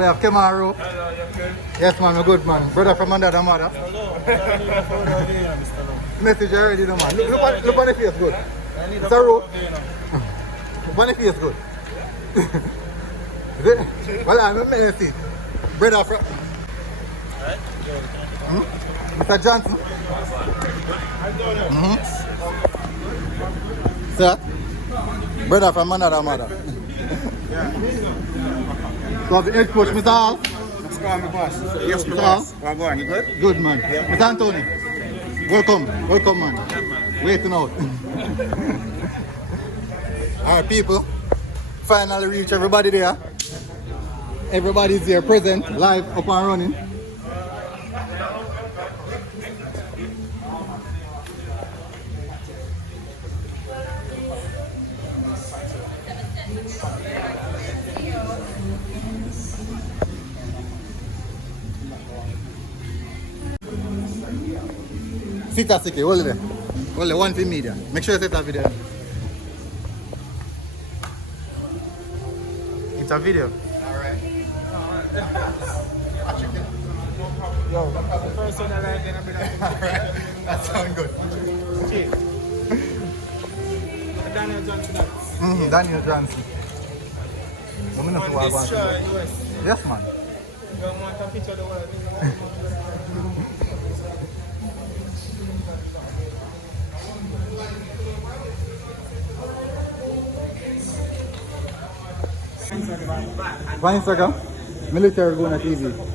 we have Kemaru. Hello, you good? Yes, man, we're good, man. Brother from under the mother. Hello. I need a photo of you, Mr. Lowe. Message already, no, man. Look on the face, good. I need a It's a photo rope. of you, no. Look on the face, good. Is it? Well, I'm a minister. Brother from... Mr. Johnson. Sir? Brother from another mother. So the head coach, Mr. Hall. Let's go on, my boss. Yes, my Mr. boss. Hall. Well, go on, you good? Good, man. Mr. Anthony. Welcome, man. Waiting out. Alright, people. Finally reach everybody there. Everybody's here present, live, up and running. Sit a second, hold it there. Hold it, one for media. Make sure you set that video. It's a video. Yo, the first one I like, then I'll be like, Alright, that sounds good. chief. Daniel Johnson. Daniel Johnson. I'm not sure This show in US. Yes, man. You don't want a picture of the world. On Instagram, Military Guna TV.